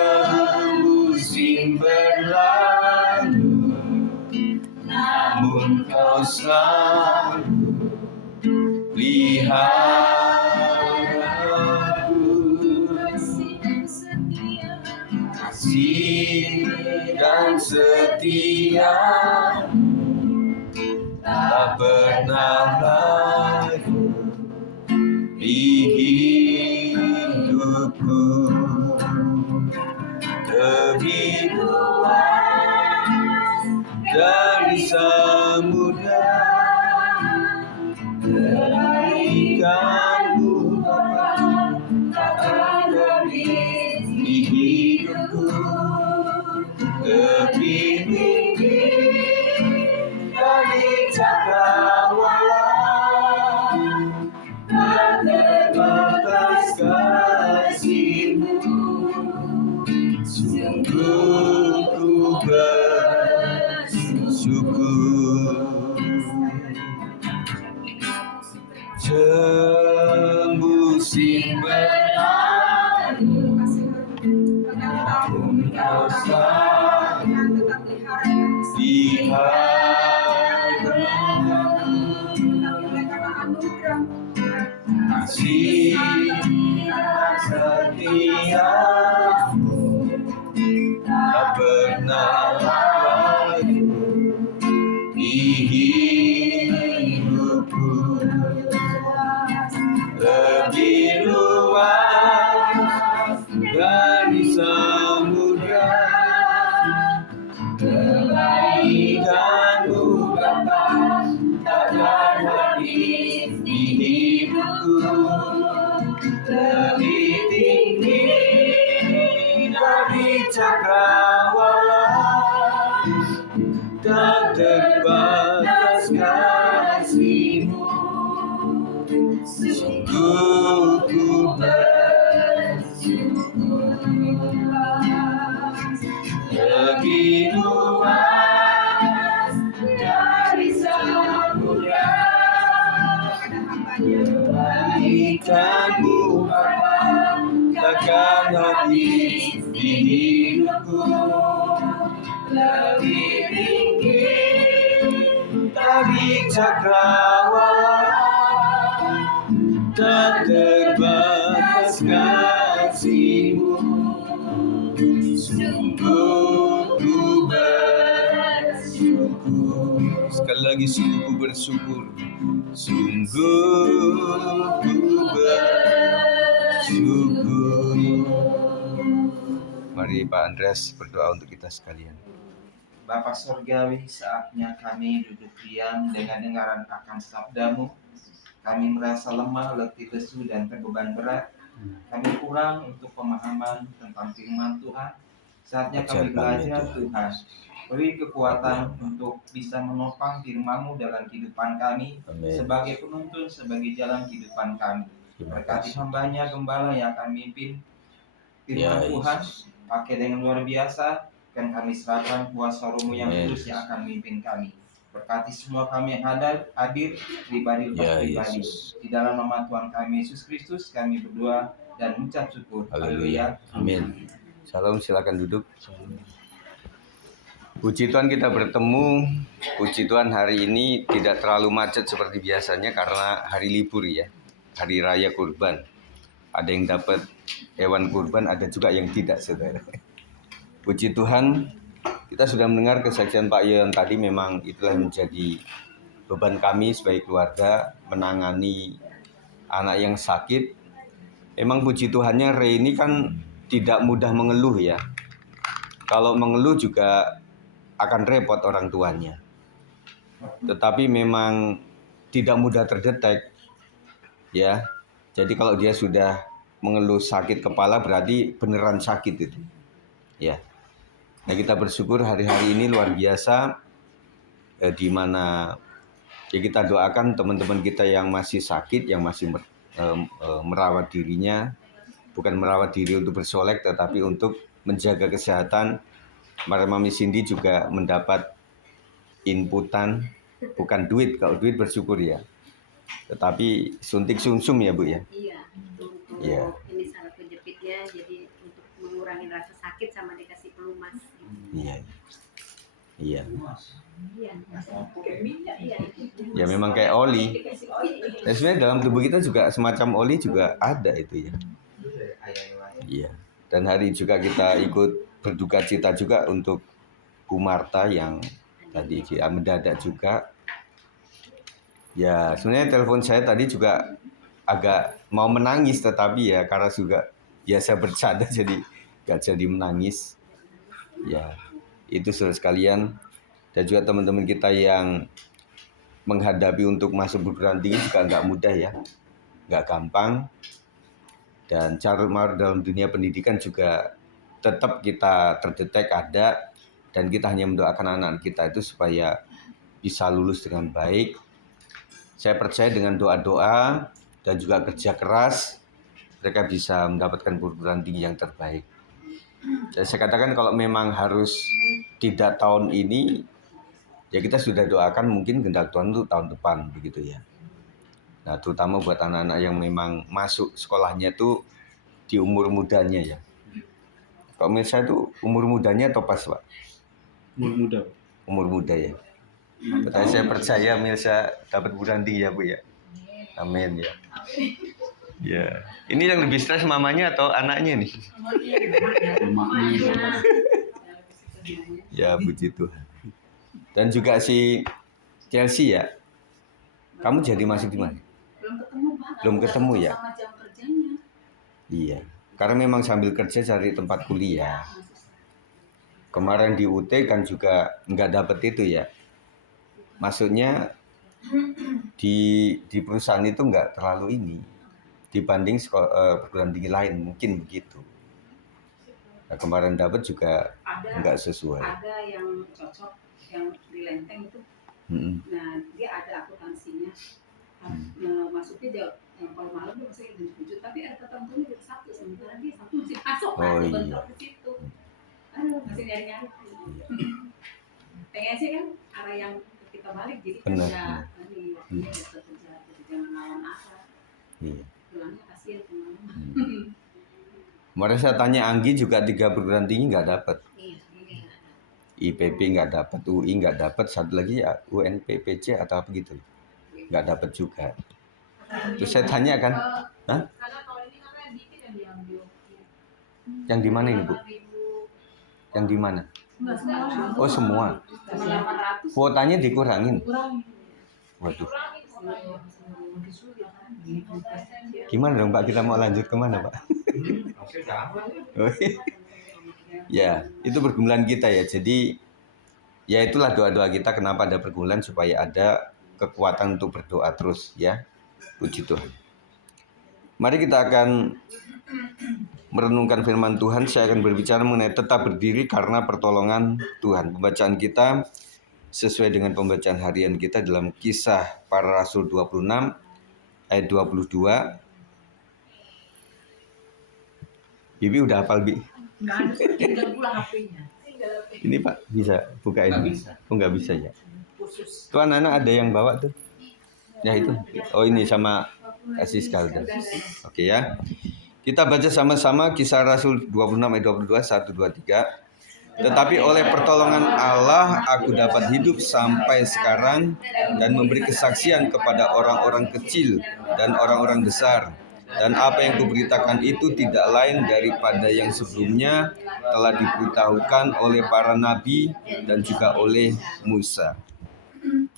Semusim berlalu, namun kau selalu pelihara aku. Kasih dan setia tak pernah layu di hidupku. Lebih luas dari samudra, kebaikan-Mu Bapa takkan habis di hidupku. Lebih tinggi dari cakrawala, tak terbatas kasih-Mu. Sungguh ku bersyukur. Semusim berlalu, namun kau selalu pelihara kasih dan setia-Mu tak pernah layu di hidupku. Lebih luas dari samudra, kebaikan-Mu Bapa takkan habis di hidupku. Lebih tinggi dari cakrawala, tak terbatas kasih-Mu. Sungguh ku bersyukur. Lebih luas dari samudra, kebaikan-Mu Bapa takkan habis di hidupku. Lebih tinggi dari cakrawala, tak terbatas kasih-Mu. Sungguh ku bersyukur. Sekali lagi, sungguh ku bersyukur. Sungguh ku bersyukur. Mari Pak Andreas berdoa untuk kita sekalian. Bapa Surgawi, saatnya kami duduk diam dengan dengaran akan sabda-Mu. Kami merasa lemah, letih, lesu, dan terbeban berat. Kami kurang untuk pemahaman tentang firman Tuhan. Saatnya kami belajar, Tuhan. Beri kekuatan untuk bisa menopang firman-Mu dalam kehidupan kami. Amin. Sebagai penuntun, sebagai jalan kehidupan kami. Berkati hamba-Nya Gembala yang akan mimpin firman Tuhan. Pakai dengan luar biasa. Dan kami serahkan kuasa Roh-Mu yang kudus yang akan memimpin kami. Berkati semua kami yang hadir pribadi lepas pribadi. Di dalam nama Tuhan kami Yesus Kristus kami berdoa dan mengucap syukur. Haleluya. Amin. Salam, silakan duduk. Puji Tuhan kita bertemu. Puji Tuhan hari ini tidak terlalu macet seperti biasanya karena hari libur ya. Hari raya kurban. Ada yang dapat hewan kurban, ada juga yang tidak, saudara. Puji Tuhan, kita sudah mendengar kesaksian Pak Yon tadi. Memang itulah menjadi beban kami sebagai keluarga, menangani anak yang sakit. Memang puji Tuhannya Re ini kan tidak mudah mengeluh ya. Kalau mengeluh juga akan repot orang tuanya. Tetapi memang tidak mudah terdetek ya. Jadi kalau dia sudah mengeluh sakit kepala berarti beneran sakit itu. Ya. Nah, kita bersyukur hari-hari ini luar biasa di mana ya kita doakan teman-teman kita yang masih sakit, yang masih merawat dirinya, bukan merawat diri untuk bersolek tetapi untuk menjaga kesehatan. Mami Cindy juga mendapat inputan, bukan duit, kalau duit bersyukur ya, tetapi suntik sumsum ya Bu ya. Iya, untuk ya. ini saraf kejepitnya, jadi untuk Iya. Iya. Iya, kayak minyak ya. Ya memang kayak oli. Dan sebenarnya dalam tubuh kita juga semacam oli juga ada itu ya. Iya. Dan hari juga kita ikut berduka cita juga untuk Bu Marta yang tadi mendadak juga. Ya sebenarnya telepon saya tadi juga agak mau menangis, tetapi ya karena juga biasa bercanda jadi gak jadi menangis. Ya itu saudara sekalian, dan juga teman-teman kita yang menghadapi untuk masuk perguruan tinggi juga nggak mudah ya, nggak gampang. Dan carut marut dalam dunia pendidikan juga tetap kita terdetek ada, dan kita hanya mendoakan anak-anak kita itu supaya bisa lulus dengan baik. Saya percaya dengan doa-doa dan juga kerja keras mereka bisa mendapatkan perguruan tinggi yang terbaik. Dan saya katakan kalau memang harus tidak tahun ini, ya kita sudah doakan mungkin kehendak Tuhan itu tahun depan begitu ya. Nah terutama buat anak-anak yang memang masuk sekolahnya itu di umur mudanya ya. Kalau menurut saya itu umur mudanya atau pas Pak? Umur muda. Umur muda ya. Tapi saya percaya Mirsa dapat perguruan tinggi ya Bu ya. Amin ya. Ya. Ini yang lebih stres mamanya atau anaknya nih? Ya puji Tuhan. Dan juga si Chelsea ya. Kamu jadi masuk di mana? Belum ketemu ya? Sama jam kerjanya. Iya. Karena memang sambil kerja cari tempat kuliah. Kemarin di UT kan juga nggak dapet itu ya. Maksudnya di perusahaan itu nggak terlalu ini dibanding perguruan tinggi lain, mungkin begitu. Nah, kemarin dapat juga nggak sesuai. Ada yang cocok, yang di Lenteng itu. Nah dia ada akuntansinya. Masuknya jauh. Yang kalau malam dia masih jam 7, tapi ada tertentunya jam 1, sementara dia 1 masih masuk bentrok di situ. Aduh, masih nyari-nyari. Pengen sih kan arah yang kita balik jadi kerja tadi waktunya kerja jadi jangan lawan arah. Iya. Pulangnya kasihan teman-teman. Kemarin saya tanya Anggi juga 3 perguruan tinggi nggak dapat. Iya. IPB nggak dapat, UI nggak dapat, satu lagi ya UNPPC atau apa gitu, nggak dapat juga. Terus saya tanya kan, hah? Karena tahun ini katanya dikit yang diambil. Yang di mana ini Bu? Yang di mana? Oh semua. Kuotanya dikurangin. Waduh. Gimana dong Pak? Kita mau lanjut kemana Pak? Ya, itu pergumulan kita ya. Jadi ya itulah doa-doa kita kenapa ada pergumulan, supaya ada kekuatan untuk berdoa terus ya. Puji Tuhan. Mari kita akan merenungkan firman Tuhan. Saya akan berbicara mengenai tetap berdiri karena pertolongan Tuhan. Pembacaan kita sesuai dengan pembacaan harian kita dalam Kisah Para Rasul 26 ayat 22. Bibi udah hafal Bi? Tinggal pula HP-nya. Ini Pak bisa buka ini? Oh nggak bisa ya. Khusus. Tuh anak-anak ada yang bawa tuh. Ya itu. Oh ini sama Asis Kalda. Oke ya. Kita baca sama-sama Kisah Rasul 26 ayat 22, 1, 2, 3. Tetapi oleh pertolongan Allah aku dapat hidup sampai sekarang dan memberi kesaksian kepada orang-orang kecil dan orang-orang besar. Dan apa yang kuberitakan itu tidak lain daripada yang sebelumnya telah diberitahukan oleh para nabi dan juga oleh Musa.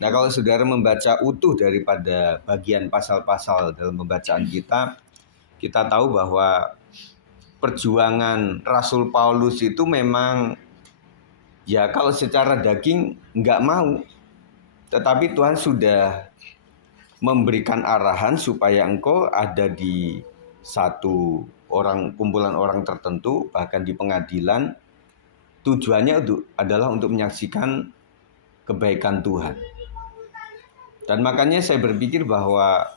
Nah kalau saudara membaca utuh daripada bagian pasal-pasal dalam pembacaan kita tahu bahwa perjuangan Rasul Paulus itu memang ya kalau secara daging nggak mau. Tetapi Tuhan sudah memberikan arahan supaya engkau ada di satu kumpulan orang tertentu, bahkan di pengadilan. Tujuannya adalah untuk menyaksikan kebaikan Tuhan. Dan makanya saya berpikir bahwa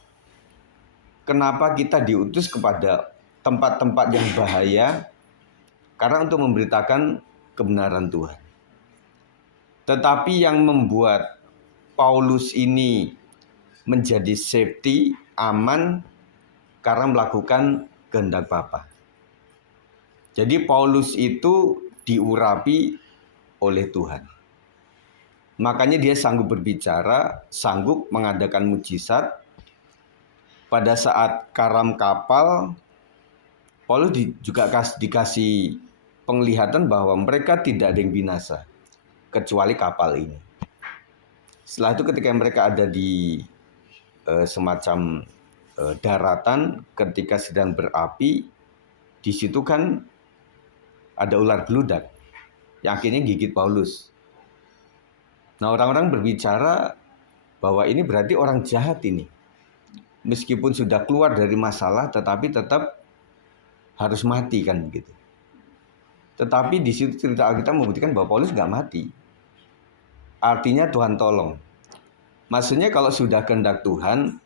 kenapa kita diutus kepada tempat-tempat yang bahaya, karena untuk memberitakan kebenaran Tuhan. Tetapi yang membuat Paulus ini menjadi safety, aman, karena melakukan kehendak Bapa. Jadi Paulus itu diurapi oleh Tuhan. Makanya dia sanggup berbicara, sanggup mengadakan mujizat. Pada saat karam kapal, Paulus juga dikasih penglihatan bahwa mereka tidak ada yang binasa, kecuali kapal ini. Setelah itu ketika mereka ada di semacam daratan, ketika sedang berapi, di situ kan ada ular beludak yang akhirnya gigit Paulus. Nah, orang-orang berbicara bahwa ini berarti orang jahat ini. Meskipun sudah keluar dari masalah, tetapi tetap harus mati kan begitu. Tetapi di situ cerita Alkitab membuktikan bahwa Paulus nggak mati. Artinya Tuhan tolong. Maksudnya kalau sudah kehendak Tuhan,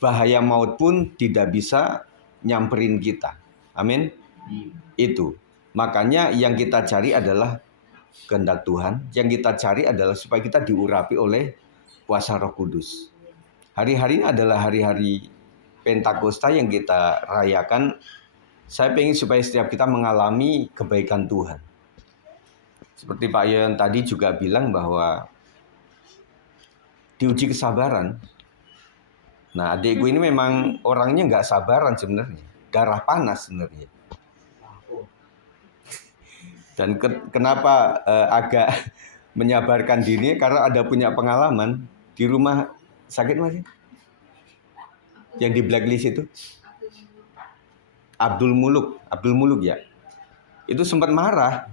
bahaya maut pun tidak bisa nyamperin kita. Amin. Itu. Makanya yang kita cari adalah kehendak Tuhan. Yang kita cari adalah supaya kita diurapi oleh kuasa Roh Kudus. Hari-hari ini adalah hari-hari Pentakosta yang kita rayakan. Saya pengen supaya setiap kita mengalami kebaikan Tuhan. Seperti Pak Yon tadi juga bilang bahwa diuji kesabaran. Nah, adikku ini memang orangnya nggak sabaran sebenarnya. Darah panas sebenarnya. Dan kenapa agak menyabarkan diri? Karena ada punya pengalaman di rumah sakit masih. Yang di blacklist itu. Abdul Muluk ya. Itu sempat marah.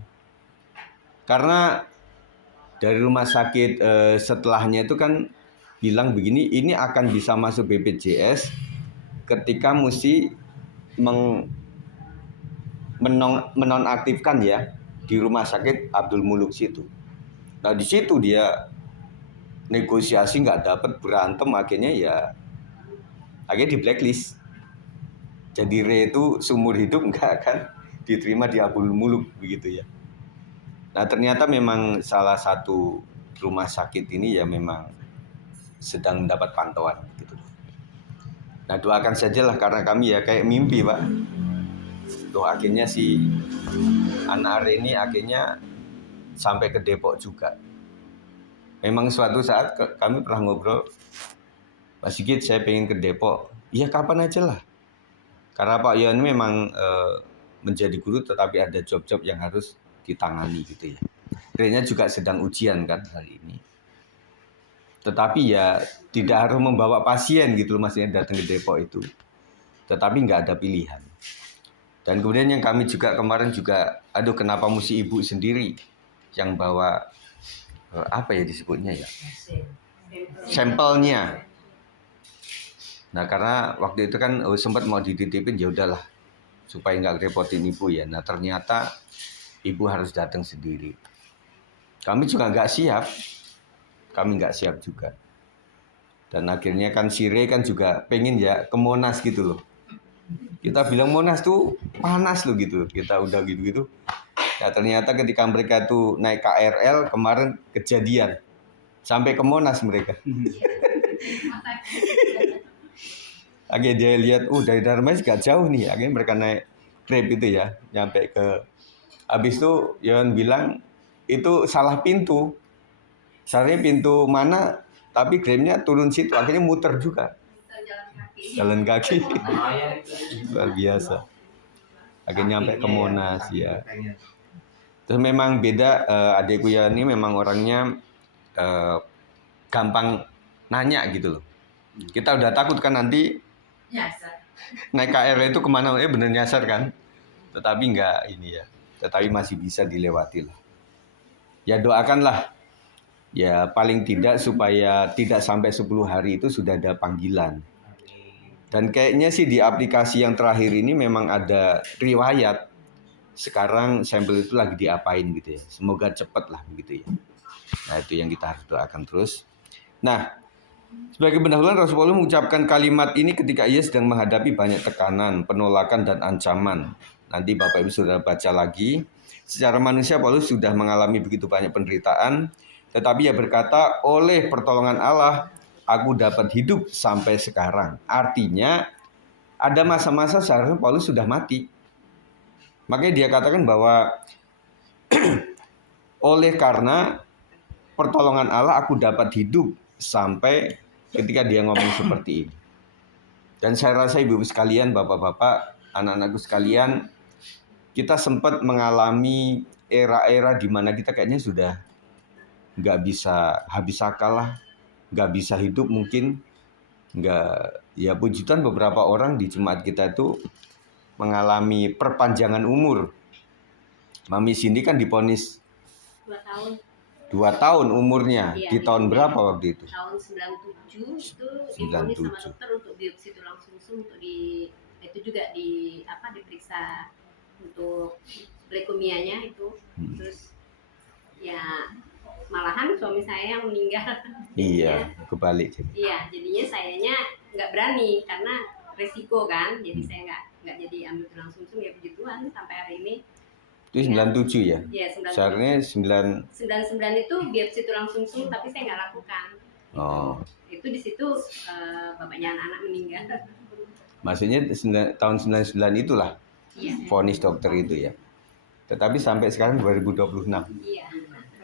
Karena dari rumah sakit setelahnya itu kan bilang begini, ini akan bisa masuk BPJS ketika mesti menonaktifkan ya di rumah sakit Abdul Muluk situ. Nah di situ dia negosiasi nggak dapat, berantem, akhirnya di blacklist. Jadi Re itu seumur hidup nggak akan diterima di Abdul Muluk begitu ya. Nah ternyata memang salah satu rumah sakit ini ya memang sedang mendapat pantauan gitu. Nah doakan sajalah karena kami ya kayak mimpi Pak. Tuh akhirnya si anak ini akhirnya sampai ke Depok juga. Memang suatu saat kami pernah ngobrol, Pak Sigit saya pengen ke Depok. Iya kapan aja lah. Karena Pak Yon memang menjadi guru tetapi ada job-job yang harus ditangani gitu ya. Renya juga sedang ujian kan hari ini. Tetapi ya tidak harus membawa pasien gitu loh maksudnya datang ke Depok itu. Tetapi nggak ada pilihan. Dan kemudian yang kami juga kemarin juga, aduh kenapa mesti ibu sendiri yang bawa apa ya disebutnya ya? Sampelnya. Nah karena waktu itu kan sempat mau dititipin ya udahlah supaya nggak repotin ibu ya. Nah ternyata ibu harus datang sendiri. Kami juga nggak siap. Kami nggak siap juga. Dan akhirnya kan Sire kan juga pengen ya ke Monas gitu loh. Kita bilang Monas tuh panas loh gitu. Kita udah gitu-gitu. Nah ternyata ketika mereka tuh naik KRL kemarin kejadian. Sampai ke Monas mereka. Akhirnya dia lihat, dari Darmas gak jauh nih. Akhirnya mereka naik Grab itu ya. Nyampe ke. Habis itu Yon bilang, itu salah pintu. Sebenarnya pintu mana, tapi Grabnya turun situ. Akhirnya muter juga. Jalan kaki. Luar biasa. Akhirnya nyampe ke Monas ya. Terus memang beda, adikku ya ini memang orangnya gampang nanya gitu loh. Kita udah takut kan nanti naik KRL itu kemana, bener nyasar kan. Tetapi enggak ini ya. Tetapi masih bisa dilewati lah. Ya doakanlah. Ya paling tidak supaya tidak sampai 10 hari itu sudah ada panggilan. Dan kayaknya sih di aplikasi yang terakhir ini memang ada riwayat. Sekarang sampel itu lagi diapain gitu ya. Semoga cepat lah begitu ya. Nah itu yang kita harus doakan terus. Nah sebagai pendahuluan Rasul Paulus mengucapkan kalimat ini ketika ia sedang menghadapi banyak tekanan, penolakan dan ancaman. Nanti Bapak Ibu sudah baca lagi. Secara manusia Paulus sudah mengalami begitu banyak penderitaan. Tetapi ia berkata, oleh pertolongan Allah, aku dapat hidup sampai sekarang. Artinya, ada masa-masa seharusnya Paulus sudah mati. Makanya dia katakan bahwa, oleh karena pertolongan Allah aku dapat hidup sampai ketika dia ngomong seperti ini. Dan saya rasa ibu-ibu sekalian, bapak-bapak, anak-anakku sekalian, kita sempat mengalami era-era di mana kita kayaknya sudah nggak bisa habis akal lah, nggak bisa hidup mungkin, nggak, ya puji Tuhan beberapa orang di jemaat kita itu mengalami perpanjangan umur. Mami Cindy kan divonis 2 tahun. 2 tahun umurnya. Iya, Di tahun iya. berapa waktu itu? Tahun 97 itu divonis sama 97. dokter untuk biopsi tulang sumsum untuk itu juga diperiksa untuk leukemianya itu. Terus ya malahan suami saya yang meninggal. Iya, kebalik. Iya, jadinya sayanya nggak berani karena resiko kan. Jadi saya nggak jadi ambil tulang sumsum, ya puji Tuhan sampai hari ini. Itu 97 ya? Iya, 97. Seharusnya 99 itu biopsi tulang sumsum tapi saya nggak lakukan. Oh. Itu di situ bapaknya anak-anak meninggal. Maksudnya tahun 99 itulah Iya. vonis dokter itu ya. Tetapi sampai sekarang 2026. Iya.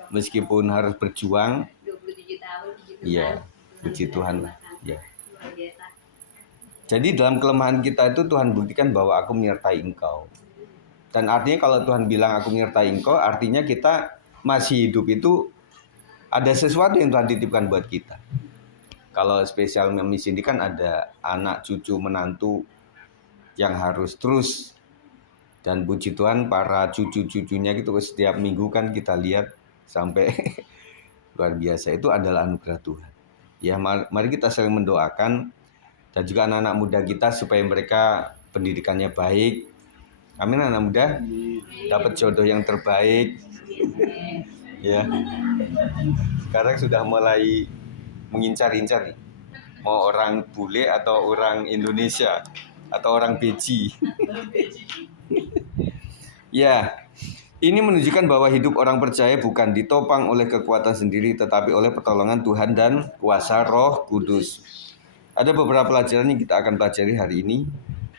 Meskipun harus berjuang, 27 tahun puji Tuhan. iya, puji Tuhan lah. Ya. Luar biasa. Jadi dalam kelemahan kita itu Tuhan buktikan bahwa aku menyertai engkau. Dan artinya kalau Tuhan bilang aku menyertai engkau, artinya kita masih hidup itu ada sesuatu yang Tuhan titipkan buat kita. Kalau spesial Mami Cindy kan ada anak, cucu, menantu yang harus terus. Dan puji Tuhan para cucu-cucunya gitu setiap minggu kan kita lihat sampai luar biasa. Itu adalah anugerah Tuhan. Ya, mari kita saling mendoakan dan juga anak-anak muda kita supaya mereka pendidikannya baik. Amin, anak muda dapat jodoh yang terbaik. Ya. Sekarang sudah mulai mengincar-incar nih. Mau orang bule atau orang Indonesia atau orang Beji. Ya. Ini menunjukkan bahwa hidup orang percaya bukan ditopang oleh kekuatan sendiri tetapi oleh pertolongan Tuhan dan kuasa Roh Kudus. Ada beberapa pelajaran yang kita akan pelajari hari ini,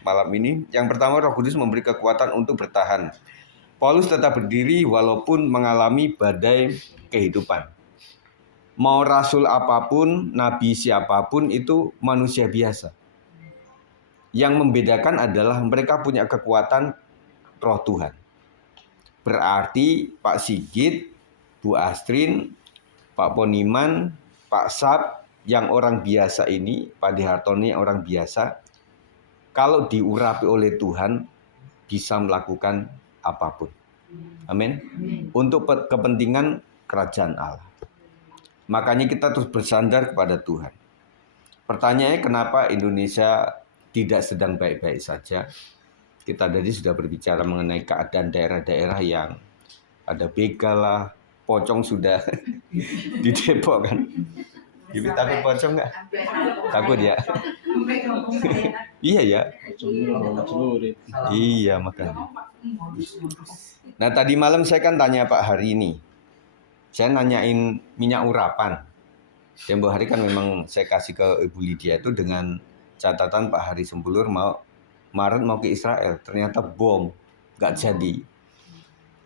malam ini. Yang pertama, Roh Kudus memberi kekuatan untuk bertahan. Paulus tetap berdiri walaupun mengalami badai kehidupan. Mau rasul apapun, nabi siapapun itu manusia biasa. Yang membedakan adalah mereka punya kekuatan Roh Tuhan. Berarti Pak Sigit, Bu Astrin, Pak Poniman, Pak Sab, yang orang biasa ini, Pak Dihartoni yang orang biasa, kalau diurapi oleh Tuhan, bisa melakukan apapun. Amin. Untuk kepentingan kerajaan Allah. Makanya kita terus bersandar kepada Tuhan. Pertanyaannya, kenapa Indonesia tidak sedang baik-baik saja? Kita tadi sudah berbicara mengenai keadaan daerah-daerah yang ada begal lah, pocong sudah di Depok kan. Ibu takut pocong nggak? Takut ya? Iya ya. Iya makanya. Nah tadi malam saya kan tanya Pak Hari ini. Saya nanyain minyak urapan. Tempo hari kan memang saya kasih ke Ibu Lydia itu dengan catatan Pak Hari Sembulur Maret mau ke Israel, ternyata bom, nggak jadi.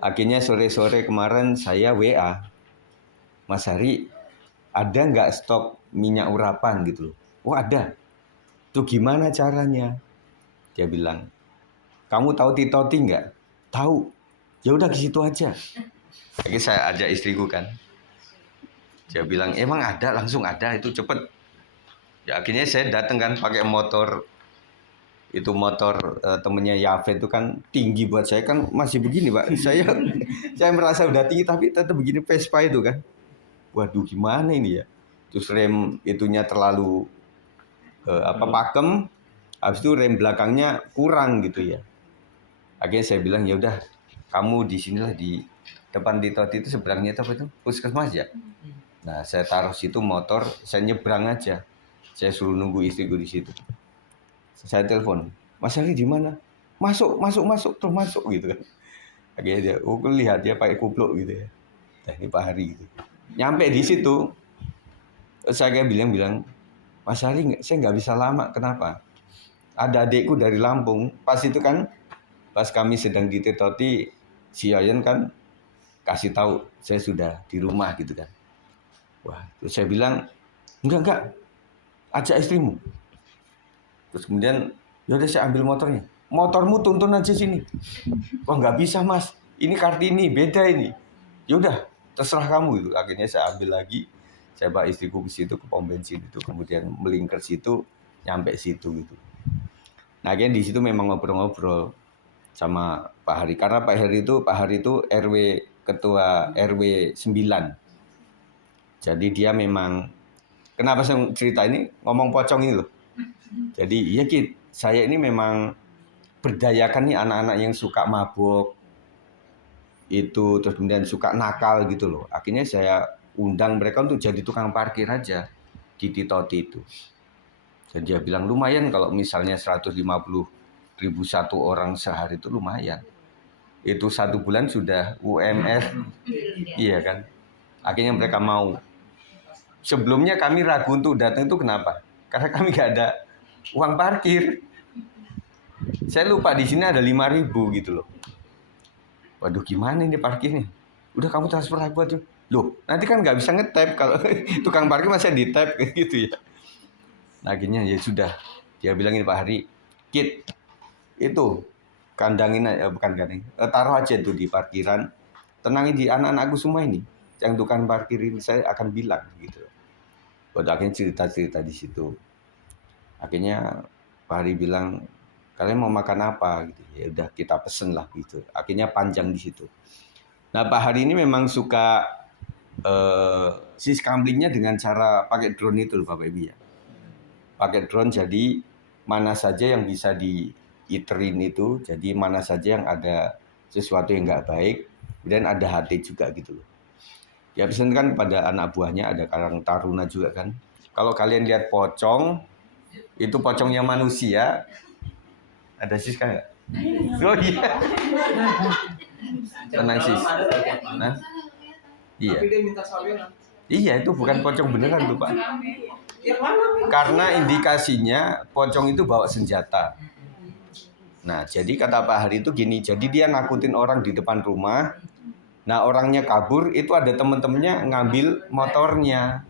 Akhirnya sore-sore kemarin saya WA, Mas Hari, ada nggak stok minyak urapan gitu loh? Oh ada. Tuh gimana caranya? Dia bilang, kamu tahu Titoti nggak? Tahu. Ya udah ke situ aja. Akhirnya saya ajak istriku kan. Dia bilang, emang ada, langsung ada, itu cepet. Ya akhirnya saya datang kan pakai motor. Itu motor temennya Yafet itu kan tinggi buat saya kan masih begini Pak. Saya merasa udah tinggi tapi tetap begini Vespa itu kan. Waduh gimana ini ya. Terus rem itunya terlalu pakem. Habis itu rem belakangnya kurang gitu ya. Akhirnya saya bilang ya udah kamu di sinilah di depan Titoti itu seberangnya itu apa itu? Puskesmas ya. Nah saya taruh situ motor, saya nyebrang aja. Saya suruh nunggu istriku di situ. Saya telepon, Mas Hari di mana? Masuk terus masuk gitu kan. Akhirnya dia, lihat dia pakai kupluk gitu ya. Nah, ini Pak Hari gitu. Nyampe di situ, saya bilang, Mas Hari saya nggak bisa lama, kenapa? Ada adikku dari Lampung, pas itu kan, pas kami sedang di Titoti, si Yayan kan kasih tahu saya sudah di rumah gitu kan. Wah, terus saya bilang, enggak, ajak istrimu. Terus kemudian, yaudah saya ambil motornya. Motormu tuntun aja sini. Wah, nggak bisa mas, ini Kartini, beda ini. Yaudah, terserah kamu itu. Akhirnya saya ambil lagi, saya bawa istriku ke situ, ke pom bensin itu. Kemudian melingkar situ, nyampe situ gitu. Nah, akhirnya di situ memang ngobrol-ngobrol sama Pak Hari. Karena Pak Hari itu RW, ketua RW 9. Jadi dia memang, kenapa saya cerita ini, ngomong pocong ini loh. Jadi ya Kit, saya ini memang berdayakan nih anak-anak yang suka mabuk, itu terus kemudian suka nakal gitu loh. Akhirnya saya undang mereka untuk jadi tukang parkir aja di Titoti itu. Dan dia bilang lumayan kalau misalnya 150.000 satu orang sehari itu lumayan. Itu 1 bulan sudah UMR, iya kan. Akhirnya mereka mau. Sebelumnya kami ragu untuk datang itu kenapa? Karena kami nggak ada uang parkir. Saya lupa di sini ada 5.000 gitu loh. Waduh gimana ini parkirnya? Udah kamu transfer aku aja. Loh nanti kan nggak bisa nge-tap kalau tukang parkir masih di-tap gitu ya. Nah akhirnya ya sudah. Dia bilang ini Pak Hari, Kit, itu kandangin aja, bukan kandangin, taruh aja tuh di parkiran. Tenangin di anak-anakku semua ini. Yang tukang parkir ini saya akan bilang gitu. Waduh akhirnya cerita-cerita di situ. Akhirnya Pak Hari bilang, kalian mau makan apa gitu. Ya udah kita pesen lah gitu. Akhirnya panjang di situ. Nah Pak Hari ini memang suka sis kamplingnya dengan cara pakai drone itu loh Bapak Ibu ya. Pakai drone jadi mana saja yang bisa diiterin itu, jadi mana saja yang ada sesuatu yang nggak baik, dan ada hati juga gitu loh. Ya pesankan kepada anak buahnya, ada Karang Taruna juga kan. Kalau kalian lihat pocong, itu pocongnya manusia, ada Siska nggak? Oh iya. Tenang sis. Nah, iya. Tapi dia minta saweran. Iya itu bukan pocong beneran tuh Pak. Yang mana? Karena indikasinya pocong itu bawa senjata. Nah jadi kata Pak Hari itu gini, jadi dia nakutin orang di depan rumah. Nah orangnya kabur, itu ada teman-temannya ngambil motornya.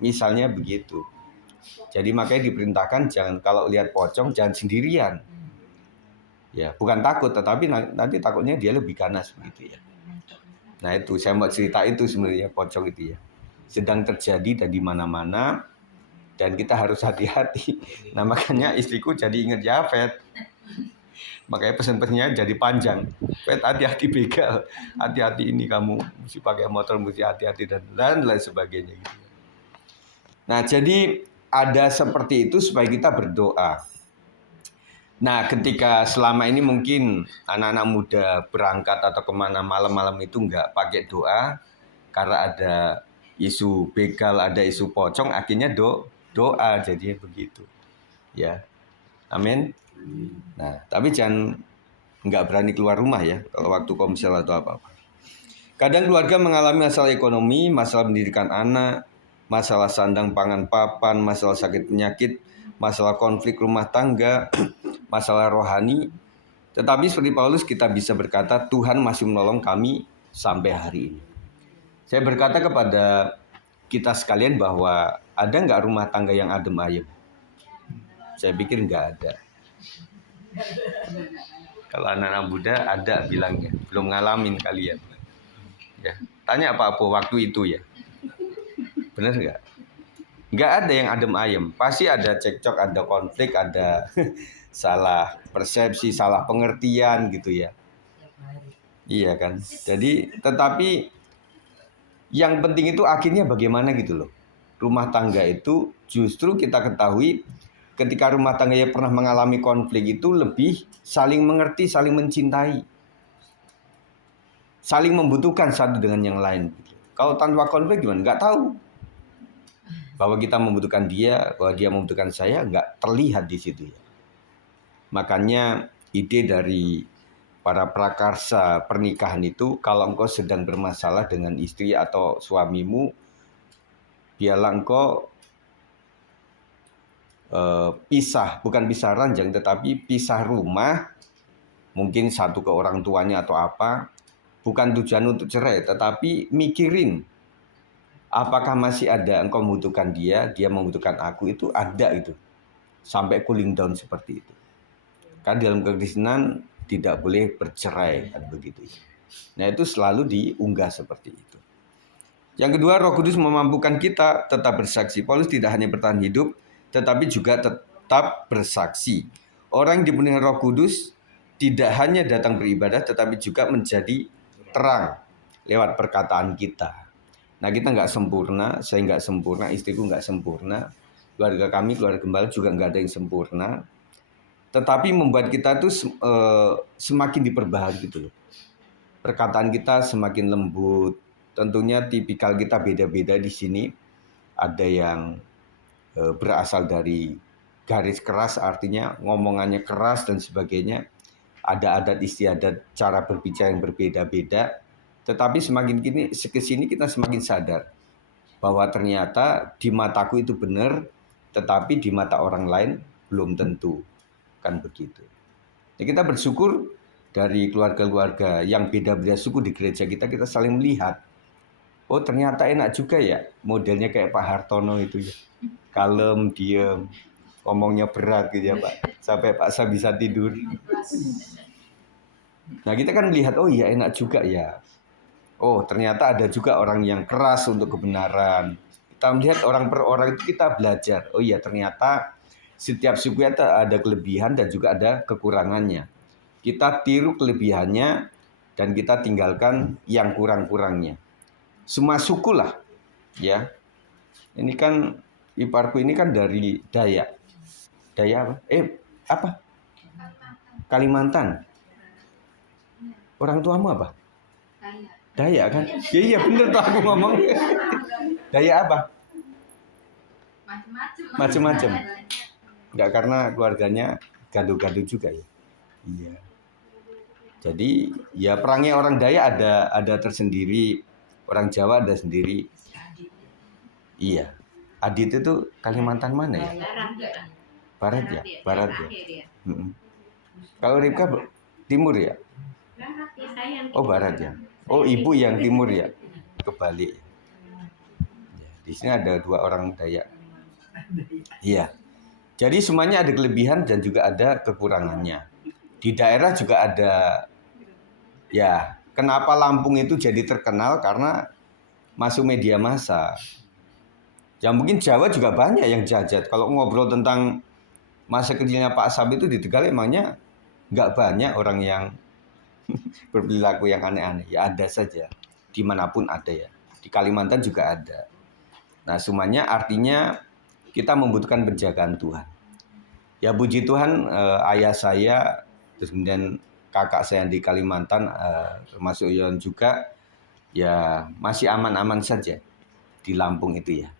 Misalnya begitu. Jadi makanya diperintahkan jangan kalau lihat pocong jangan sendirian. Ya, bukan takut tetapi nanti takutnya dia lebih ganas begitu ya. Nah, itu saya mau cerita itu sebenarnya pocong itu ya. Sedang terjadi dan di mana-mana dan kita harus hati-hati. Nah, makanya istriku jadi ingat Jafet. Makanya pesan-pesannya jadi panjang. Fet hati-hati begal, hati-hati ini kamu mesti pakai motor mesti hati-hati dan lain sebagainya gitu. Nah, jadi ada seperti itu supaya kita berdoa. Nah, ketika selama ini mungkin anak-anak muda berangkat atau kemana malam-malam itu nggak pakai doa karena ada isu begal, ada isu pocong, akhirnya doa jadinya begitu. Ya, amin. Nah, tapi jangan nggak berani keluar rumah ya kalau waktu komsel atau apa-apa. Kadang keluarga mengalami masalah ekonomi, masalah pendidikan anak, masalah sandang pangan papan, masalah sakit penyakit, masalah konflik rumah tangga, masalah rohani. Tetapi seperti Paulus kita bisa berkata Tuhan masih menolong kami sampai hari ini. Saya berkata kepada kita sekalian bahwa ada nggak rumah tangga yang adem ayem? Saya pikir nggak ada. Kalau anak-anak muda ada bilangnya, belum ngalamin kalian. Ya, tanya apa waktu itu ya. Benar nggak? Nggak ada yang adem ayem. Pasti ada cekcok, ada konflik, ada salah persepsi, salah pengertian gitu ya. Iya kan. Jadi tetapi yang penting itu akhirnya bagaimana gitu loh. Rumah tangga itu justru kita ketahui ketika rumah tangga yang pernah mengalami konflik itu lebih saling mengerti, saling mencintai. Saling membutuhkan satu dengan yang lain. Kalau tanpa konflik gimana? Nggak tahu. Bahwa kita membutuhkan dia, bahwa dia membutuhkan saya, nggak terlihat di situ ya. Makanya ide dari para prakarsa pernikahan itu, kalau engkau sedang bermasalah dengan istri atau suamimu, biarlah engkau pisah, bukan pisah ranjang, tetapi pisah rumah, mungkin satu ke orang tuanya atau apa, bukan tujuan untuk cerai, tetapi mikirin apakah masih ada engkau membutuhkan dia membutuhkan aku, itu ada itu. Sampai cooling down seperti itu. Kan dalam kekristenan tidak boleh bercerai, kan begitu. Nah, itu selalu diunggah seperti itu. Yang kedua, Roh Kudus memampukan kita tetap bersaksi. Paulus tidak hanya bertahan hidup, tetapi juga tetap bersaksi. Orang yang dipenuhi Roh Kudus tidak hanya datang beribadah, tetapi juga menjadi terang lewat perkataan kita. Nah, kita nggak sempurna, saya nggak sempurna, istriku nggak sempurna, keluarga kami, keluarga gembala juga nggak ada yang sempurna. Tetapi membuat kita tuh semakin diperbaharui gitu loh. Perkataan kita semakin lembut. Tentunya tipikal kita beda-beda di sini. Ada yang berasal dari garis keras, artinya ngomongannya keras dan sebagainya. Ada adat istiadat, cara berbicara yang berbeda-beda. Tetapi semakin kesini kita semakin sadar bahwa ternyata di mataku itu benar, tetapi di mata orang lain belum tentu. Kan begitu. Ya, kita bersyukur dari keluarga-keluarga yang beda-beda suku di gereja kita saling melihat. Oh, ternyata enak juga ya, modelnya kayak Pak Hartono itu ya. Kalem, diem, ngomongnya berat gitu ya Pak. Sampai Pak Sa bisa tidur. Nah, kita kan melihat, oh iya enak juga ya. Oh, ternyata ada juga orang yang keras untuk kebenaran. Kita melihat orang per orang itu kita belajar. Oh iya, ternyata setiap suku ada kelebihan dan juga ada kekurangannya. Kita tiru kelebihannya dan kita tinggalkan yang kurang-kurangnya. Semua suku lah, ya. Ini kan iparku ini kan dari Dayak. Dayak apa? Apa? Kalimantan. Orang tuamu apa? Dayak kan? Ya, iya bener tuh aku ngomong. Dayak apa? Macem-macem. Enggak, karena keluarganya gaduh-gaduh juga ya. Iya. Jadi ya perangnya orang Dayak ada tersendiri, orang Jawa ada sendiri. Iya. Adit itu Kalimantan mana ya? Barat ya? Barat ya. Kalau Ripka timur ya? Oh, barat ya. Oh, ibu yang timur ya. Kebalik. Di sini ada 2 orang Dayak. Iya. Jadi semuanya ada kelebihan dan juga ada kekurangannya. Di daerah juga ada. Ya, kenapa Lampung itu jadi terkenal? Karena masuk media massa. Ya mungkin Jawa juga banyak yang jajat. Kalau ngobrol tentang masa kecilnya Pak Sam itu di Tegal emangnya nggak banyak orang yang berperilaku yang aneh-aneh. Ya ada saja. Dimanapun ada ya. Di Kalimantan juga ada. Nah, semuanya artinya kita membutuhkan penjagaan Tuhan. Ya puji Tuhan, ayah saya, terus kemudian kakak saya di Kalimantan, termasuk Yon juga, ya masih aman-aman saja di Lampung itu ya.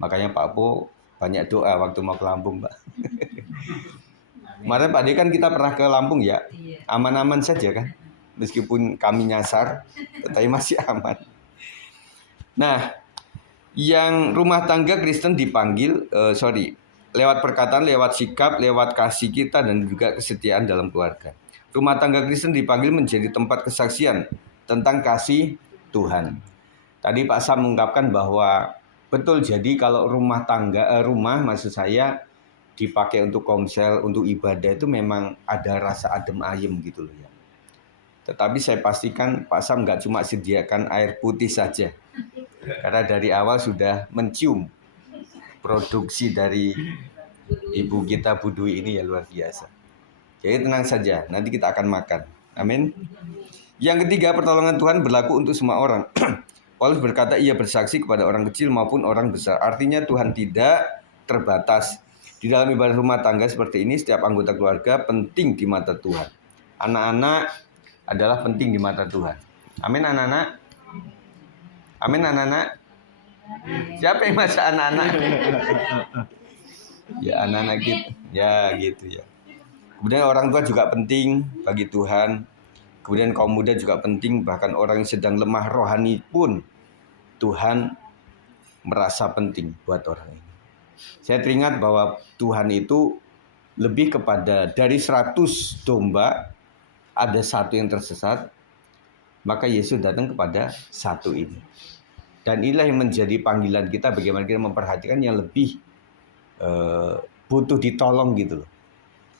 Makanya Pak Po banyak doa waktu mau ke Lampung, Pak. Kemarin Pak D kan kita pernah ke Lampung ya, aman-aman saja kan. Meskipun kami nyasar, tetapi masih aman. Nah, yang rumah tangga Kristen dipanggil, lewat perkataan, lewat sikap, lewat kasih kita, dan juga kesetiaan dalam keluarga. Rumah tangga Kristen dipanggil menjadi tempat kesaksian tentang kasih Tuhan. Tadi Pak Sam mengungkapkan bahwa betul, jadi kalau rumah maksud saya dipakai untuk komsel, untuk ibadah itu memang ada rasa adem ayem gitu loh ya. Tetapi saya pastikan Pak Sam nggak cuma sediakan air putih saja. Karena dari awal sudah mencium produksi dari ibu kita Bu Dwi ini ya luar biasa. Jadi tenang saja, nanti kita akan makan. Amin. Yang ketiga, pertolongan Tuhan berlaku untuk semua orang. Paulus berkata ia bersaksi kepada orang kecil maupun orang besar. Artinya Tuhan tidak terbatas. Di dalam ibadah rumah tangga seperti ini, setiap anggota keluarga penting di mata Tuhan. Anak-anak adalah penting di mata Tuhan. Amin anak-anak. Amin anak-anak. Siapa yang masak anak-anak? Ya anak-anak gitu. Ya gitu ya. Kemudian orang tua juga penting bagi Tuhan. Kemudian kaum muda juga penting, bahkan orang yang sedang lemah rohani pun Tuhan merasa penting buat orang ini. Saya teringat bahwa Tuhan itu lebih kepada dari 100 domba ada 1 yang tersesat. maka Yesus datang kepada satu ini. Dan inilah yang menjadi panggilan kita, bagaimana kita memperhatikan yang lebih butuh ditolong gitu loh.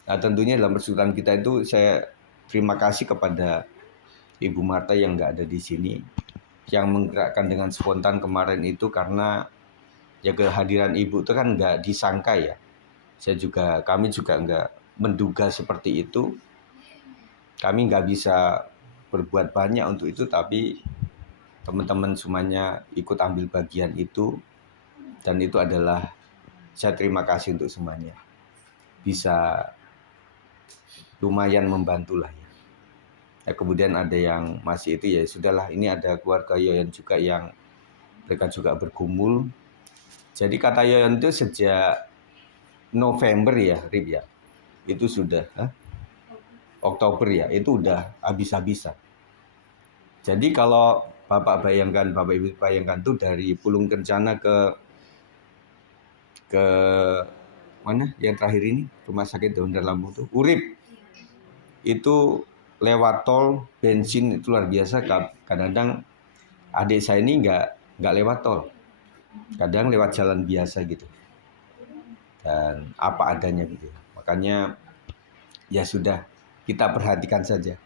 Nah tentunya dalam persekutuan kita itu saya terima kasih kepada Ibu Marta yang nggak ada di sini, yang menggerakkan dengan spontan kemarin itu, karena ya kehadiran Ibu itu kan nggak disangka ya. Kami juga nggak menduga seperti itu. Kami nggak bisa berbuat banyak untuk itu, tapi teman-teman semuanya ikut ambil bagian itu, dan itu adalah saya terima kasih untuk semuanya. Bisa lumayan membantu lah ya. Ya, kemudian ada yang masih itu ya sudahlah, ini ada keluarga Yoyon juga yang mereka juga bergumul. Jadi kata Yoyon itu sejak November ya Rip ya, itu sudah Oktober ya, itu udah habis-habisan. Jadi kalau Bapak Ibu bayangkan tuh dari Pulung Kencana ke mana yang terakhir ini, rumah sakit Daun Lampung tuh Urip, itu lewat tol bensin itu luar biasa. Kadang-kadang adik saya ini nggak lewat tol, kadang lewat jalan biasa gitu, dan apa adanya gitu. Makanya ya sudah, kita perhatikan saja.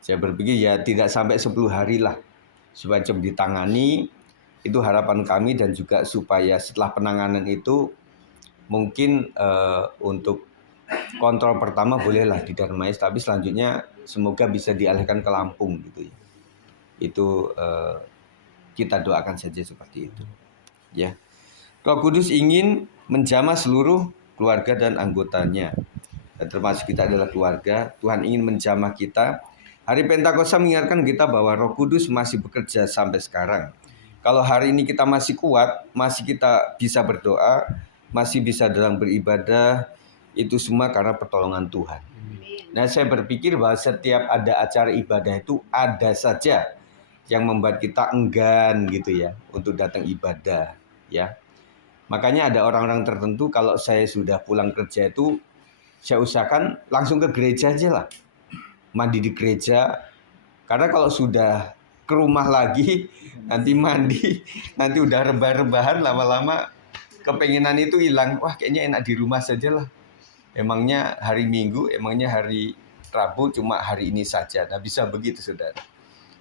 Saya berpikir ya tidak sampai 10 hari lah supaya cepat ditangani. Itu harapan kami, dan juga supaya setelah penanganan itu mungkin untuk kontrol pertama bolehlah di Darmais, tapi selanjutnya semoga bisa dialihkan ke Lampung gitu ya. Itu kita doakan saja seperti itu ya. Roh Kudus ingin menjamah seluruh keluarga dan anggotanya, dan termasuk kita adalah keluarga. Tuhan ingin menjamah kita. Hari Pentakosta mengingatkan kita bahwa Roh Kudus masih bekerja sampai sekarang. Kalau hari ini kita masih kuat, masih kita bisa berdoa, masih bisa dalam beribadah, itu semua karena pertolongan Tuhan. Nah, saya berpikir bahwa setiap ada acara ibadah itu ada saja yang membuat kita enggan gitu ya untuk datang ibadah ya. Makanya ada orang-orang tertentu kalau saya sudah pulang kerja itu saya usahakan langsung ke gereja aja lah. Mandi di gereja. Karena kalau sudah ke rumah lagi nanti mandi, nanti udah rebah-rebahan, lama-lama kepengenan itu hilang. Wah, kayaknya enak di rumah saja lah. Emangnya hari Minggu, emangnya hari Rabu, cuma hari ini saja. Nah, bisa begitu saudara.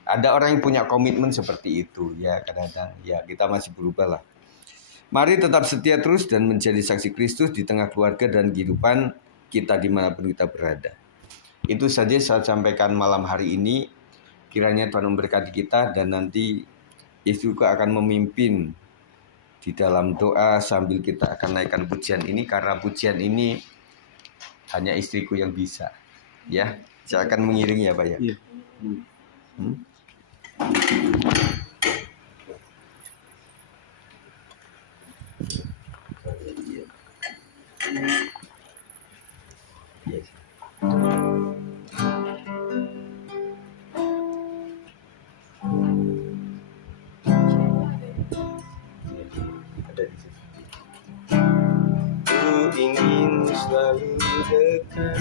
Ada orang yang punya komitmen seperti itu ya, kadang-kadang ya kita masih berubah lah. Mari tetap setia terus dan menjadi saksi Kristus di tengah keluarga dan kehidupan kita dimanapun kita berada. Itu saja saya sampaikan malam hari ini. Kiranya Tuhan memberkati kita, dan nanti Yesus juga akan memimpin di dalam doa sambil kita akan naikkan pujian ini, karena pujian ini hanya istriku yang bisa. Ya, saya akan mengiringi ya Pak ya. Iya. Ku ingin selalu dekat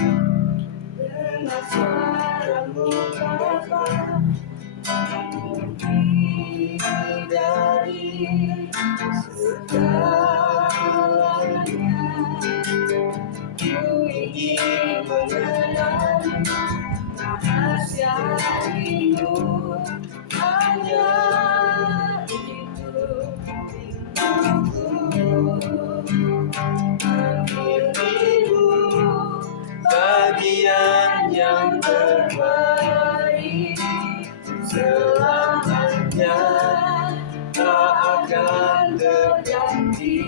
dengan suara-Mu Bapa, dari segalanya. Ku ingin mengenal rahasia rindu, hanya itu rinduku. Bagian yang terbaik selamanya tak akan terganti.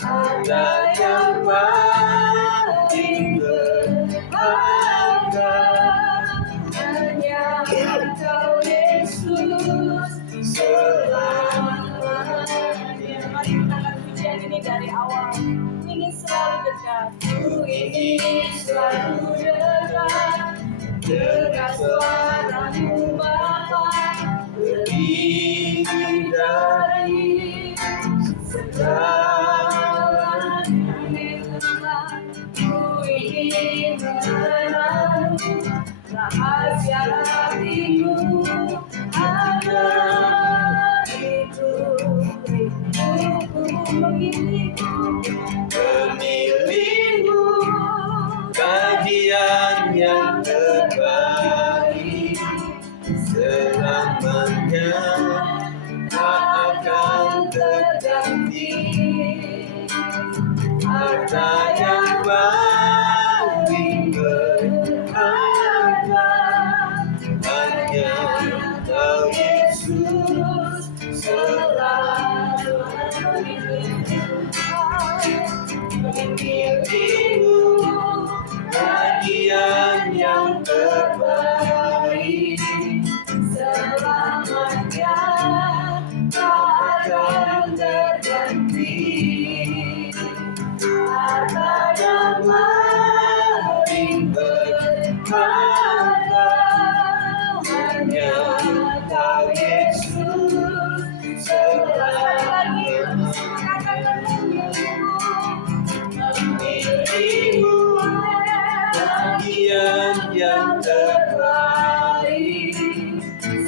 Ada yang paling berharga, hanya Engkau Yesus selamanya. Mari kita akan pujian ini dari awal. Ku ingin selalu dekat. Ku ingin selalu dekat suara-Mu Bapa, lebih dari segalanya. Ku ingin mengenal rahasia hatiku hanya itu. Rinduku memilihmu, bagian yang terbaik, selamanya tak akan terganti. Harta yang paling berharga hanya Kau Yesus, selalu memilihmu, bagian yang terbaik, selamanya tak akan terganti. Harta yang paling berharga hanya Kau Yesus, selalu memilihmu, bagian yang terbaik,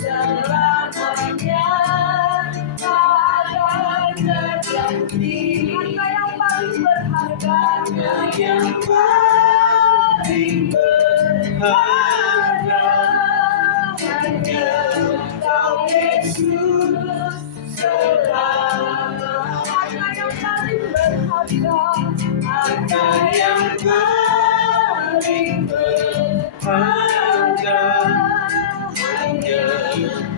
selamanya tak akan terganti. Harta yang paling berharga yang paling berharga hanya Kau Yesus, selalu. Harta yang paling berharga, harta yang paling berharga hanya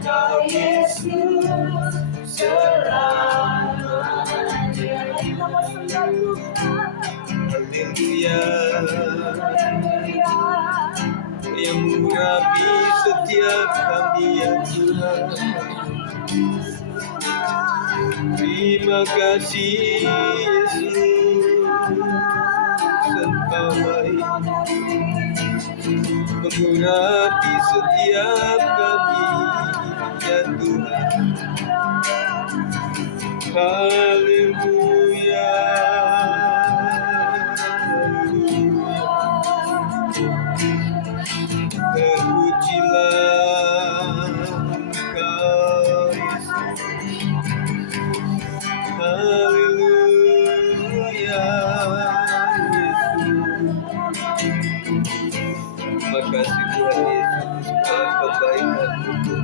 Kau Yesus, selamanya. Haleluya, yang mengurapi setiap kami ya Tuhan. Terima kasih Yesus, Engkau baik, mengurapi setiap kami ya Tuhan. Haleluya, terpujilah Engkau Yesus. Haleluya, Yesus. Terima kasih Tuhan Yesus atas kebaikan-Mu.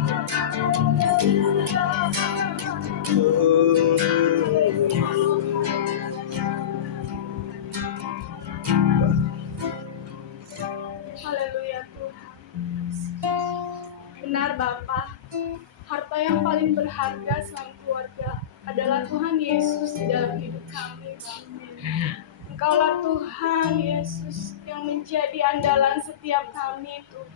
Haleluya Tuhan. Benar Bapa, harta yang paling berharga selain keluarga adalah Tuhan Yesus di dalam hidup kami. Engkaulah Tuhan Yesus yang menjadi andalan setiap kami Tuhan.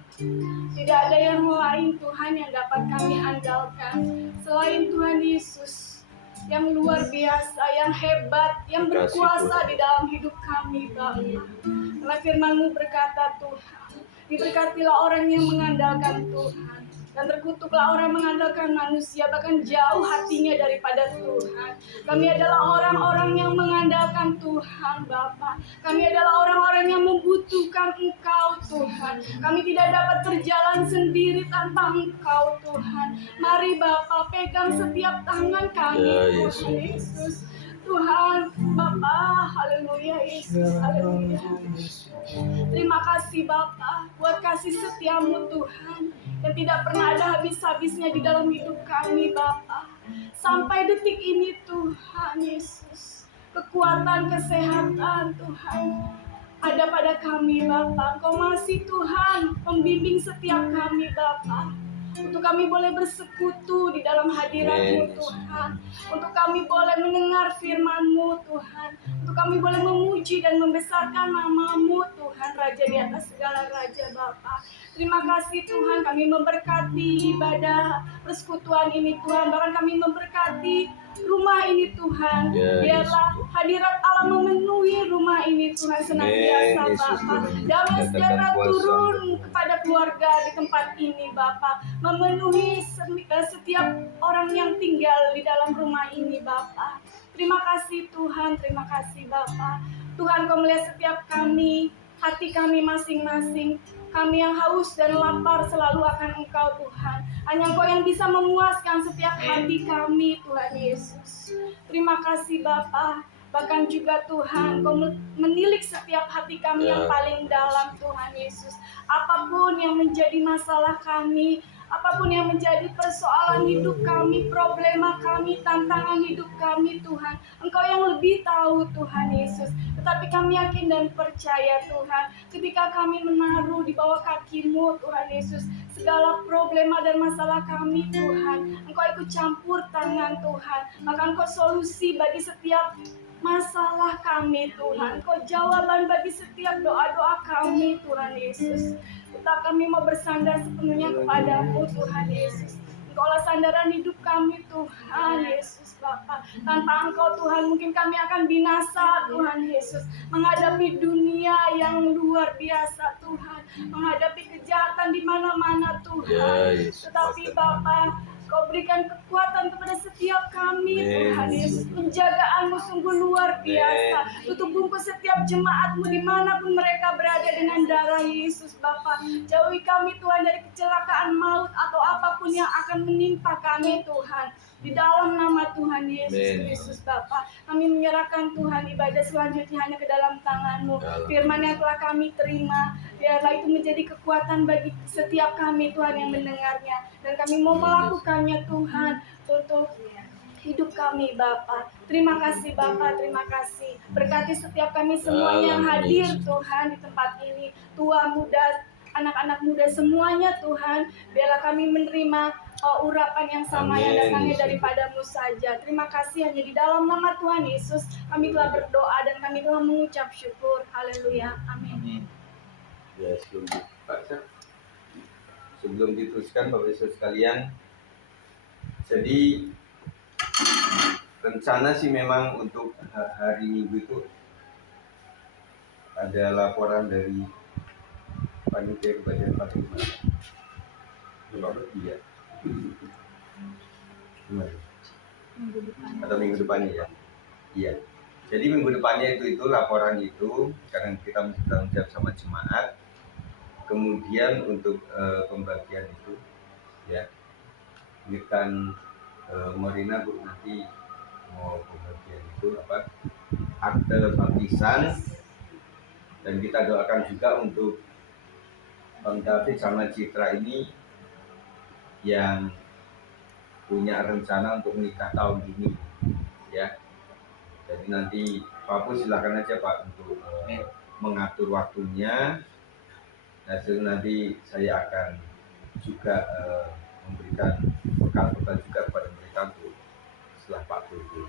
Tidak ada yang lain Tuhan yang dapat kami andalkan selain Tuhan Yesus yang luar biasa, yang hebat, yang berkuasa di dalam hidup kami Bapa. Karena firman-Mu berkata Tuhan, diberkatilah orang yang mengandalkan Tuhan, dan terkutuklah orang mengandalkan manusia, bahkan jauh hatinya daripada Tuhan. Kami adalah orang-orang yang mengandalkan Tuhan Bapa. Kami adalah orang-orang yang membutuhkan Engkau Tuhan. Kami tidak dapat berjalan sendiri tanpa Engkau Tuhan. Mari Bapa, pegang setiap tangan kami Tuhan Yesus. Tuhan, Bapa, haleluya Yesus, haleluya. Terima kasih Bapa buat kasih setiamu Tuhan yang tidak pernah ada habis-habisnya di dalam hidup kami Bapa. Sampai detik ini Tuhan Yesus, kekuatan, kesehatan Tuhan ada pada kami Bapa. Engkau masih Tuhan membimbing setiap kami Bapa. Untuk kami boleh bersekutu di dalam hadirat-Mu Tuhan. Untuk kami boleh mendengar firman-Mu Tuhan. Untuk kami boleh memuji dan membesarkan nama-Mu Tuhan, Raja di atas segala raja Bapa. Terima kasih Tuhan, kami memberkati ibadah persekutuan ini Tuhan. Bahkan kami memberkati rumah ini Tuhan. Biarlah hadirat Allah memenuhi rumah ini Tuhan senantiasa Bapa. Damai sejahtera turun kepada keluarga di tempat ini Bapa. Memenuhi setiap orang yang tinggal di dalam rumah ini Bapa. Terima kasih Tuhan, terima kasih Bapa. Tuhan Kau melihat setiap kami, hati kami masing-masing. Kami yang haus dan lapar selalu akan Engkau Tuhan. Hanya Engkau yang bisa memuaskan setiap hati kami Tuhan Yesus. Terima kasih Bapa. Bahkan juga Tuhan, Kau menilik setiap hati kami yang paling dalam Tuhan Yesus. Apapun yang menjadi masalah kami, apapun yang menjadi persoalan hidup kami, problema kami, tantangan hidup kami Tuhan, Engkau yang lebih tahu Tuhan Yesus. Tetapi kami yakin dan percaya Tuhan, ketika kami menaruh di bawah kaki-Mu Tuhan Yesus, segala problema dan masalah kami Tuhan, Engkau ikut campur tangan Tuhan. Maka Engkau solusi bagi setiap masalah kami Tuhan. Kau jawaban bagi setiap doa-doa kami Tuhan Yesus. Tetap kami mau bersandar sepenuhnya kepadamu Tuhan Yesus. Engkaulah sandaran hidup kami Tuhan Yesus Bapa. Tanpa Engkau Tuhan mungkin kami akan binasa Tuhan Yesus. Menghadapi dunia yang luar biasa Tuhan. Menghadapi kejahatan di mana-mana Tuhan. Tetapi Bapa, Kau berikan kekuatan kepada setiap kami Tuhan Yesus. Penjagaanmu sungguh luar biasa. Tutup bungkus setiap jemaatmu dimanapun mereka berada dengan darah Yesus Bapa. Jauhi kami Tuhan dari kecelakaan maut atau apapun yang akan menimpa kami Tuhan. Di dalam nama Tuhan Yesus Kristus Bapa, kami menyerahkan Tuhan ibadah selanjutnya hanya ke dalam tangan-Mu. Firman yang telah kami terima, biarlah itu menjadi kekuatan bagi setiap kami Tuhan yang mendengarnya. Dan kami mau melakukannya Tuhan untuk hidup kami Bapa. Terima kasih Bapa, terima kasih. Berkati setiap kami semua yang hadir Tuhan di tempat ini. Tua, muda, anak-anak muda semuanya Tuhan. Biarlah kami menerima urapan yang sama yang datangnya daripada-Mu saja. Terima kasih hanya di dalam nama Tuhan Yesus kami telah berdoa dan kami telah mengucap syukur. Haleluya. Amin. Ya, sebelum diteruskan Bapak Ibu sekalian, jadi rencana sih memang untuk hari Minggu itu ada laporan dari panitia kebajikan Fatima. Iya. Atau minggu depannya ya. Iya. Jadi minggu depannya itu laporan itu karena kita mesti tanggung jawab sama jemaat. Kemudian untuk pembagian itu ya, ini kan Marina Bu nanti mau pembagian itu apa, akte baptisan, dan kita doakan juga untuk Bang David sama Citra ini yang punya rencana untuk menikah tahun ini ya. Jadi nanti Pak Pus silakan aja Pak untuk mengatur waktunya. Hasil nanti saya akan juga memberikan bekal-bekal juga kepada mereka untuk setelah Pak Pus.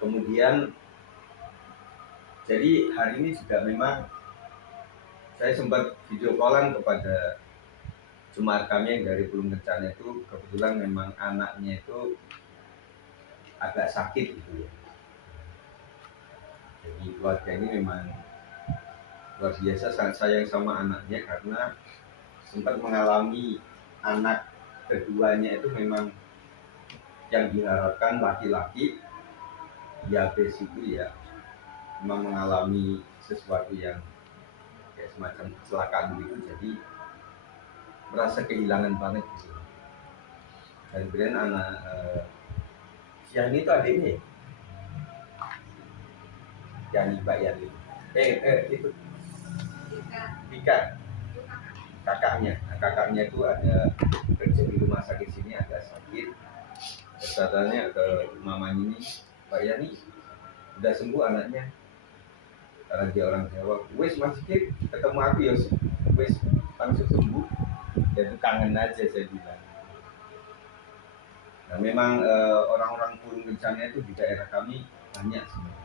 Kemudian jadi hari ini juga memang saya sempat video callan kepada jemaat kami yang dari Belum Kencana itu. Kebetulan memang anaknya itu agak sakit gitu ya. Jadi keluarga ini memang luar biasa sangat sayang sama anaknya karena sempat mengalami anak keduanya itu memang yang diharapkan laki-laki diabetes itu ya, memang mengalami sesuatu yang kayak semacam kecelakaan gitu, jadi merasa kehilangan banget gitu. Dan kemudian anak yang itu adiknya Yani Mbak Yani itu Tika kakaknya. Kakaknya itu ada kerja di rumah sakit sini, agak sakit. Katanya ke mamanya ini, Pak Yani udah sembuh anaknya, karena dia orang Jawa. Wes masih ketemu aku ya, wes langsung sembuh. Jadi kangen aja saya bilang. Nah memang orang-orang Purung Kencana itu di daerah kami banyak sebenarnya.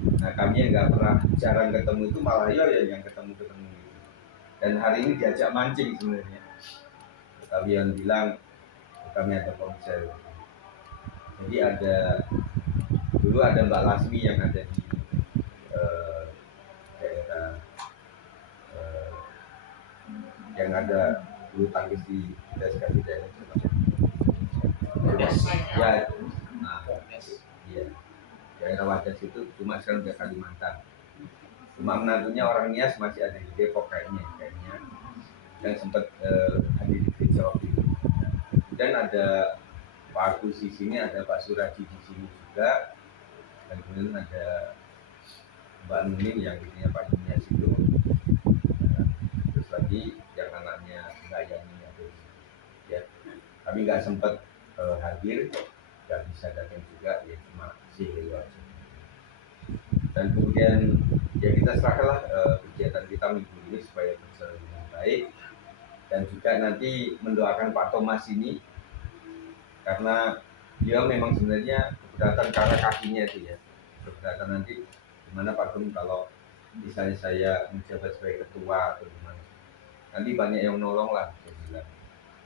Nah kami yang nggak pernah jarang ketemu itu malah ya yang ketemu gitu. Dan hari ini diajak mancing sebenarnya. Tapi yang bilang kami ada konser. Jadi dulu ada Mbak Lasmi yang ada di daerah yang ada bulu tangkis di deskripsi daerah itu. Ya, nah, iya. Daerah Wadas itu cuma sekarang udah Kalimantan. Cuma menantunya orang Nias masih ada di Depok kayaknya yang sempat hadir di gereja waktu itu. Dan ada Pak Agus di sini, ada Pak Suraji di sini juga, dan kemudian ada Mbak Nunin yang istrinya Pak Nias itu. Terus lagi yang anaknya Mbak Yani ada di sini. Ya, kami nggak sempat hadir, nggak bisa datang juga, ya cuma hello aja. Dan kemudian ya kita serahkanlah kegiatan kita minggu ini supaya berjalan dengan baik, dan juga nanti mendoakan Pak Thomas ini karena dia memang sebenarnya keberatan karena kakinya itu ya, keberatan nanti gimana Pak Tum kalau misalnya saya menjabat sebagai ketua atau gimana, nanti banyak yang menolong lah saya bilang.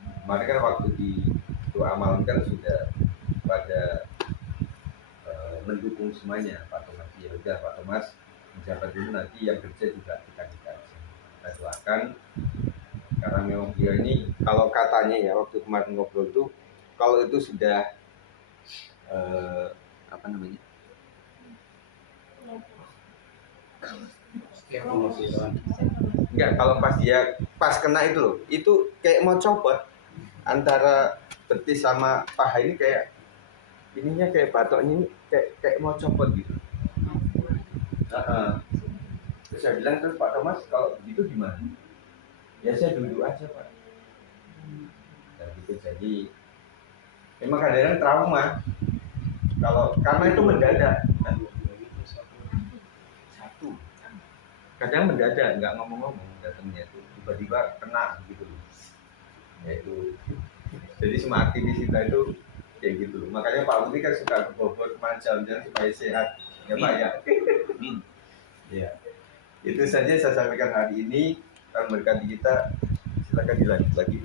Kemarin kan waktu di doa malam kan sudah pada mendukung semuanya Pak Thomas. Ya udah Pak Thomas menjabat dulu, nanti yang kerja juga kita doakan, karena memang beliau ini kalau katanya ya waktu kemarin ngobrol tuh kalau itu sudah apa namanya, enggak, kalau pas kena itu loh, itu kayak mau copot antara betis sama paha ini, kayak ininya kayak batoknya ini kayak mau copot gitu. Terus saya bilang, terus Pak Thomas kalau begitu gimana? Ya saya duduk aja Pak. Dan gitu, jadi memang kadang-kadang trauma kalau karena itu mendadak. Satu, kadang mendadak, nggak ngomong-ngomong datangnya itu tiba-tiba kena gitu loh. Ya itu, jadi semua aktivis kita itu kayak gitu loh. Makanya Pak Budi kan suka ke Bogor kemana jalan-jalan supaya sehat, ya Pak ya. Ya, itu saja saya sampaikan hari ini. Tuhan berkati kita. Silakan dilanjut lagi.